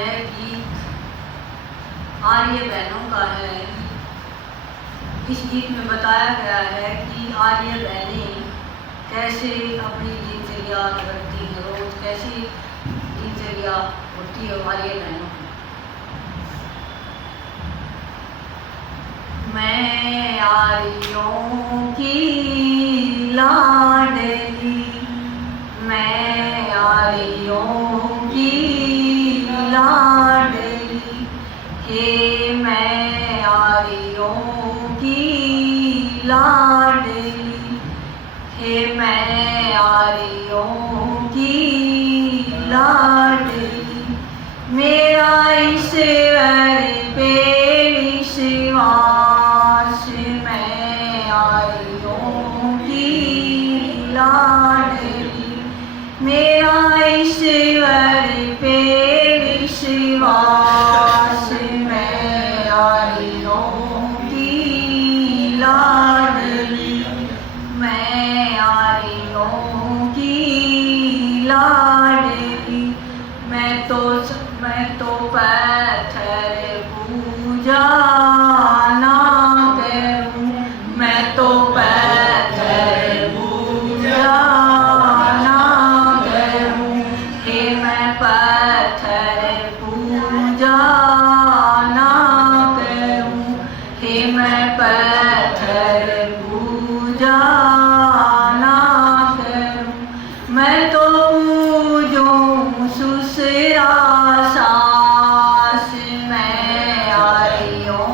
यह गीत आर्य बहनों का है। इस गीत में बताया गया है कि आर्य बहनें कैसे अपनी दिनचर्या करती हैं, रोज कैसी दिनचर्या होती है आर्य बहनों की। मैं आर्यों की लाडली, मैं आर्यों की लाडली, हे मैं आर्यों की लाडली, हे मैं आर्यों की लाडली। मेरा ईश्वर पे विश्वास, मैं आर्यों की लाडली, मेरा ईश्वर पे विश्वास, मैं आर्यों की लाडली, मैं आर्यों की लाडली। मैं तो पत्थर पूजा ना करूं, मैं तो पत्थर पूजा ना करूं, हे मैं पत्थर पूजा ना करूं, हे मैं पत्थर पूजा ना करूं। मैं तो पूजूं सुसरा सास, मैं आर्यों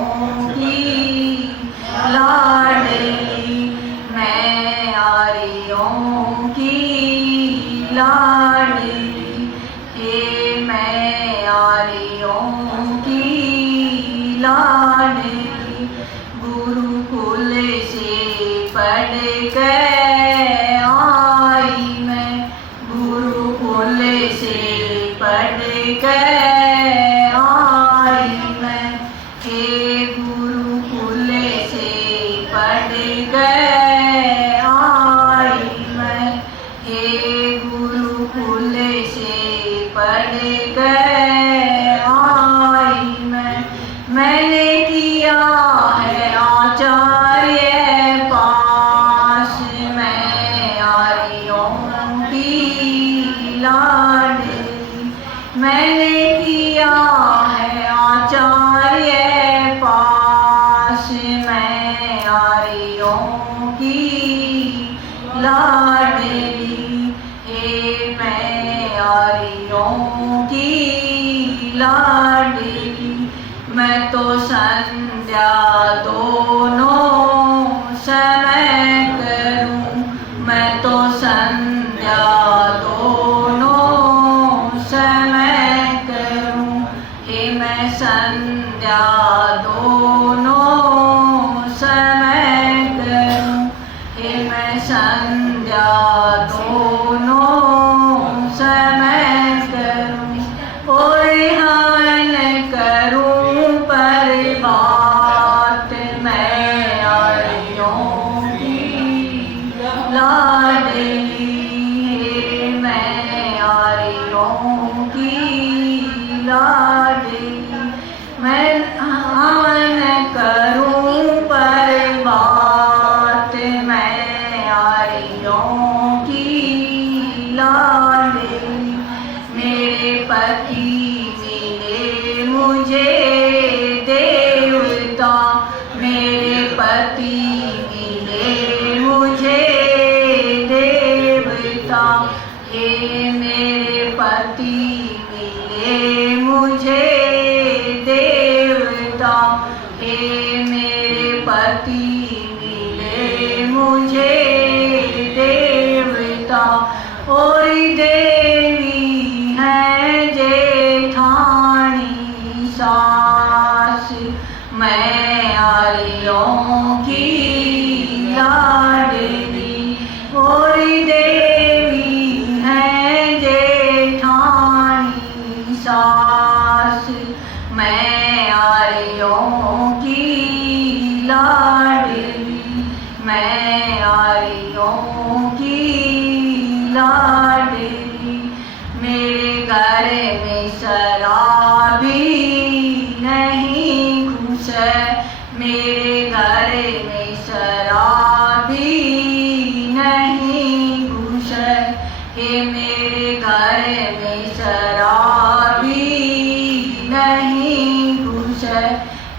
की लाडली, मैं आर्यों की लाडली, हे मैं आर्यों की लाडली। गुरुकुल से पढ़ कर आई मैं, गुरुकुल से पढ़ कर आई मैं, हे गुरुकुल से पढ़ कर आई मैं, हे गुरुकुल से पढ़ कर आई मैं। मैंने किया है आचार्य पास, मैं आर्यों की लाडली, मैंने किया है आचार्य पास, मैं आर्यों की लाडली, हे मैं आर्यों की लाडली। मैं तो संध्या दोनों समय करूं, मैं तो संध्या दोनों समय करूं, हे मैं संध्या दोनों समय करूं, हे मैं संध्या दोनों समय करूं। और हवन करूं पर बात, मैं आर्यों की लाडली, हे मैं आर्यों की लाडली। मैं हवन करूं पर बात, मैं आर्यों की लाडली। मेरे पति मिले मुझे देवता, मेरे पति मिले मुझे देवता, हे मेरे पति मिले मुझे देवता, हे मेरे पति मिले मुझे देवता। और देवी है जेठानी सास, मैं आर्यों की लाडली। और देवी है जेठानी सास, मैं आर्यों की लाडली, मैं आर्यों की लाडली। मेरे घर में सरा हे मेरे घर में शराबी नहीं घुसे,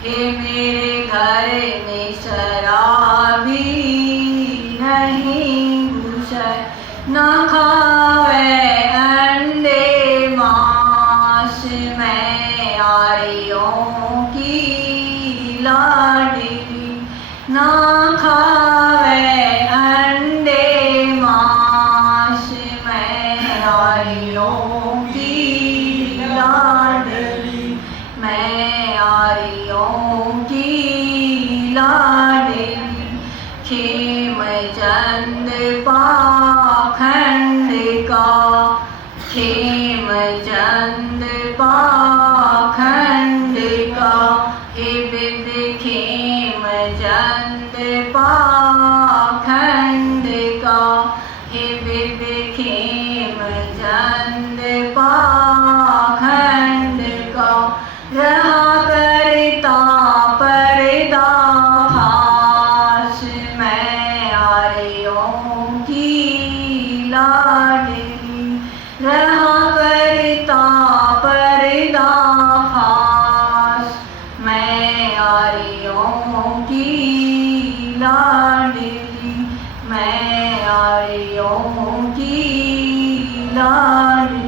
हे मेरे घर में शराबी नहीं घुसे। न खावे अंडे मांस में यारियों की लाडली, न खावे अंडे मांस में यारियों की लाडली, मैं यारियों की लाडली। खेम चंद पाखंड का, खेम चंद पाखंड का, हे बिबि खेम चंद पाखंड का, हे बिबि खेम चंद पाखंड का। रहा करता पर्दाफाश मैं यारियों की लाडली, रहा करता पर्दाफाश मैं यारियों की लाडली, मैं यारियों की लाडली।